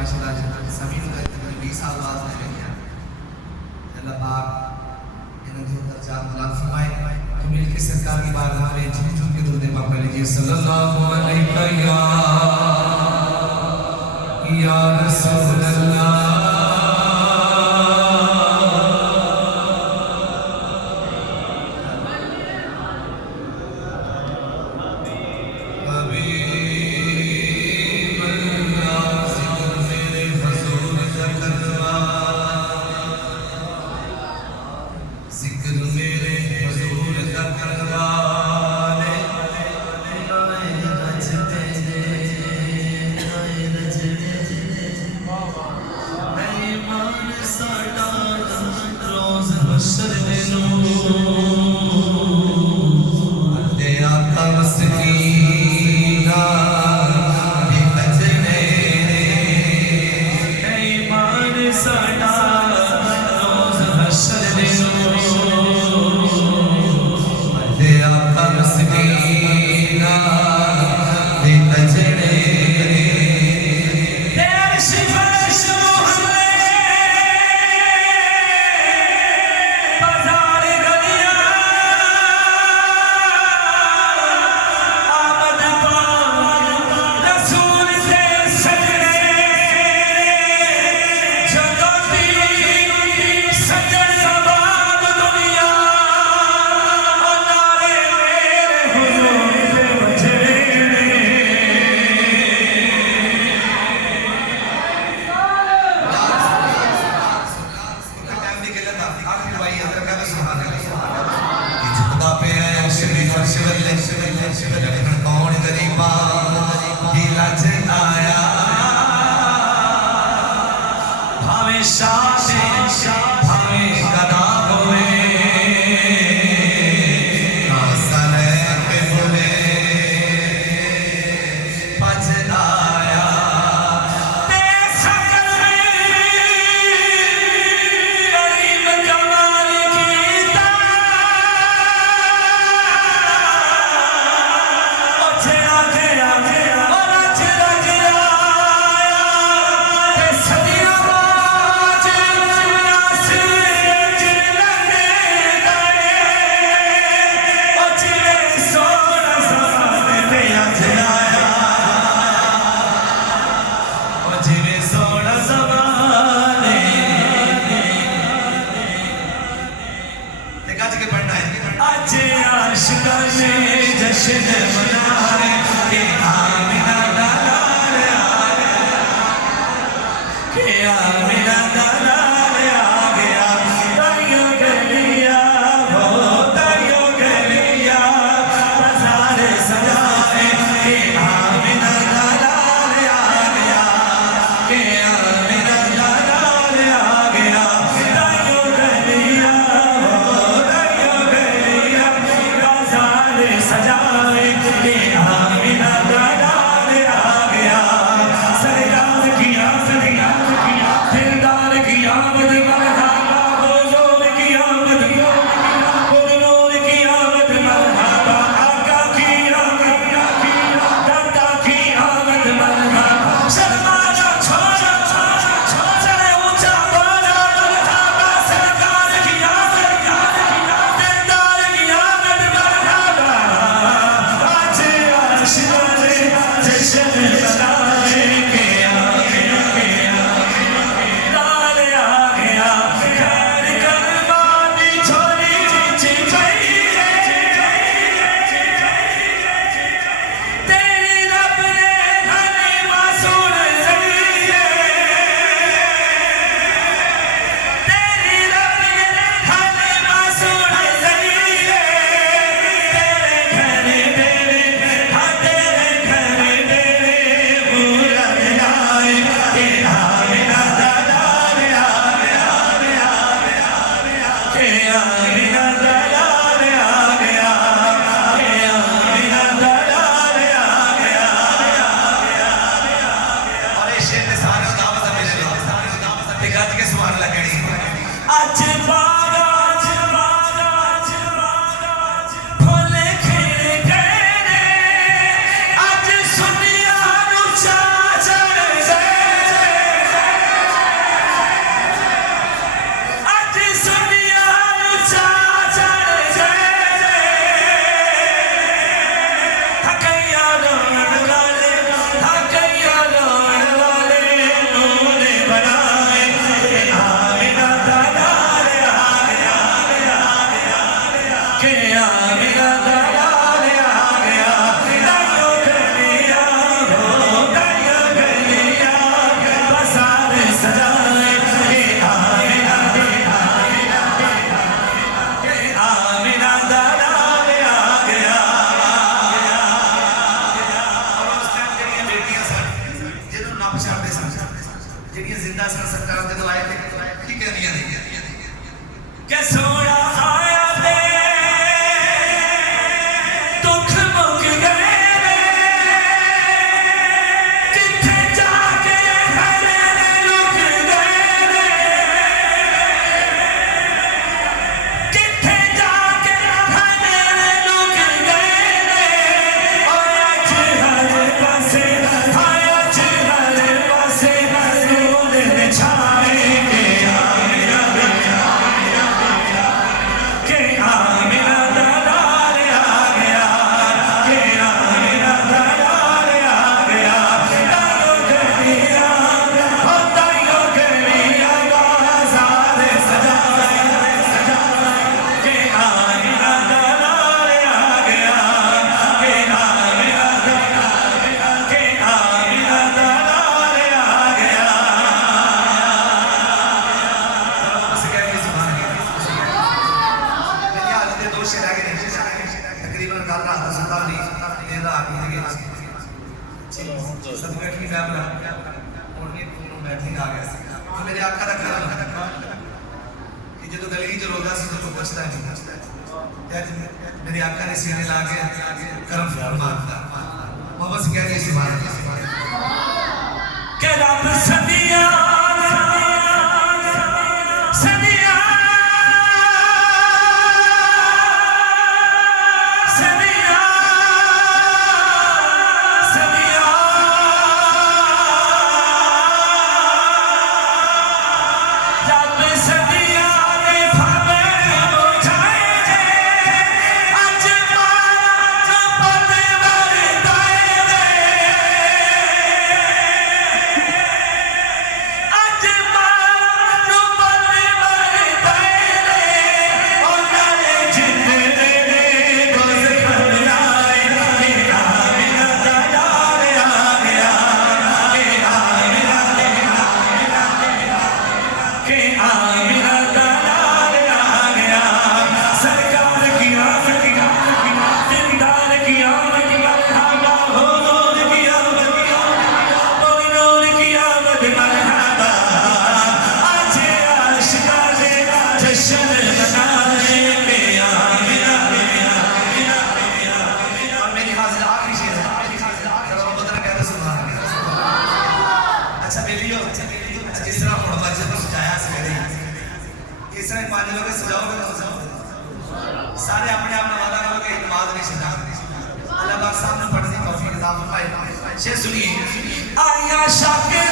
माशाल्लाह सभी ने 20 साल बाद मैंने किया। अल्लाह पाक इन्हें दर्जात बुलंद फरमाए। तो मिलके सरकार की बारगाह में झूम झूम के दुरूद पाक पढ़ लीजिए। सल्लल्लाहु अलैहि या रसूल अल्लाह। कौन गरीबा लज आया भावे शाह भावे गदा होवे जश्न मना के आमिना दलाल आ गया, के आमिना दलाल आ गया। ताइयो गलिया हो ताइयो गलिया बाजार सजाए के आमिना दलाल आ गया, के आमिना दलाल आ गया। ताइयो गलिया हो ताइयो गलिया बाजार सजाए के आमिना दलाल आ गया। सरयाद की आमद दिलदार की आमद मरहबा हुजूर की आमद हुजूर की आमद मरहबा आका की आमद दाता की आमद मरहबा। शर्माना छोड़ा चले ऊंचा बोला मरहबा सरकार की आमद दिलदार की आमद मरहबा। आज आशिकाने जश्न मनाए के ਜਿਹੜੀਆਂ ਜ਼ਿੰਦਾ ਸਨ ਸਰਕਾਰ ਦੇ ਦਵਾਈ ਤੇ ਕੀ ਕਹਿੰਦੀਆਂ ਨੇ ਕਿ ਸੋਹਣਾ ਆਇਆ ਤੇ ਦੁੱਖ ਮੁੱਕ ਗਏ ਨੇ ਜਿੱਥੇ ਜਾ ਕੇ ਹਰੇ ਲੁਕ ਗਏ ਨੇ ਜਿੱਥੇ ਜਾ ਕੇ ਹਰੇ ਲੁਕ ਗਏ ਨੇ ਉਹ ਅੱਜ ਹਰ ਪਾਸੇ ਆਇਆ ਚ ਹਰ ਪਾਸੇ ਨੂਰ ਨੇ ਛਾਏ ਕੇ ਆਇਆ ਕਿ ਆਮਿਨਾ ਦਾ ਲਾਲ ਆ ਗਿਆ ਕਿ ਆਮਿਨਾ ਦਾ ਲਾਲ ਆ ਗਿਆ ਤਾਇਓ ਗਲੀਆਂ ਹੋ ਤਾਇਓ ਗਲੀਆਂ ਬਾਜ਼ਾਰ ਸਜਾਏ ਕਿ ਆਮਿਨਾ ਦਾ ਲਾਲ ਆ ਗਿਆ ਕਿ ਆਮਿਨਾ ਦਾ ਕਿ ਆਮਿਨਾ ਦਾ ਲਾਲ ਆ ਗਿਆ ਅਸੀਂ ਕਹਿੰਦੇ ਸੀ ਮਾਰ ਕੇ ਅੱਜ ਦੇ ਦੋ ਸ਼ੇਰ ਹੈਗੇ ਨੇ ਤਕਰੀਬਨ ਕੱਲ ਰਾਤ ਦਾ ਸੁੱਤਾ ਨਹੀਂ ਇਹ ਰਾਤ ਨਹੀਂ ਗਏ ਸਤਿਗੁਰੂ ਕੀ ਫੈਮਲਾ ਹੁਣ ਇਹ ਫੋਨ ਬੈਠਿੰਗ ਆ ਗਿਆ ਸੀ ਇਹ ਮੇਰੇ ਆਖਾ ਦਾ ਕਰਮ ਕਿ ਜਦੋਂ ਗਲੀ ਚ ਰੋਦਾ ਸੀ ਤਾਂ ਕੋਈ ਪੁੱਛਦਾ ਨਹੀਂ ਤੇ ਅੱਜ ਮੇਰੇ ਆਖਾ ਨੇ ਸੀਨੇ ਲਾ ਕੇ ਕਰਮ ਫਰਮਾਤਾ ਬਾਬਾ ਸੀ ਕਹਿੰਦੇ ਸੀ ਮਾਰ ਕਿ ਰੱਬ ਸਦੀਆਂ ਸਦੀਆਂ ਸਦੀਆਂ ਸਦੀਆਂ ਰੱਬ ਸਦੀਆਂ ਦੇ ਫਾਵੇ ਬੁਝਾਏ ਜੇ ਅੱਜ ਮਾਰਾ ਜੋ ਪਤੇ ਵਰਤਾਏ ਵੇ ਅੱਜ ਮਾਰਾ ਜੋ ਪਤੇ ਵਰਤਾਏ ਵੇ ਉਹਨਾਂ ਨੇ ਜਿੰਦੇ ਨੇ ਗੁਜ਼ ਖਲਾਏ ਕਿ ਆਮਿਨਾ ਦਾ ਲਾਲ ਆ ਗਿਆ ਕਿ ਆਮਿਨਾ ਕਿ ਆਮਿਨਾ ਦਾ ਲਾਲ ਆ ਗਿਆ ਸਰਕਾਰ ਕੀ ਆਮਦੀਆਂ ਜ਼ਿੰਦਾਰ ਕੀ ਆਮਦੀਆਂ ਮਰਹਬਾ ਹੋ ਨੂਰ ਕੀ ਆਮਦੀਆਂ ਓ ਨੂਰ ਕੀ ਆਮਦ ਮਰਹਬਾ ਅੱਜ ਆਸ਼ਿਕਾਂ ਦੇ ਜਸ਼ਨ ਮਨਾਏ ਕਿ ਆਮਿਨਾ और मेरी हाजिर आखिरी शेर है चलो बाबा तेरा कहते सुना अच्छा बेलियो जिस तरह हुण मस्जिद को सजाया सवेरे इस तरह पांच लोग सजाओगे तो सारे अपने आप वादा करोगे नमाज नहीं सजा अल्लाह पाक सामने पढ़ने की तौफीक अता फरमाए शेर सुनिए आया शाकिर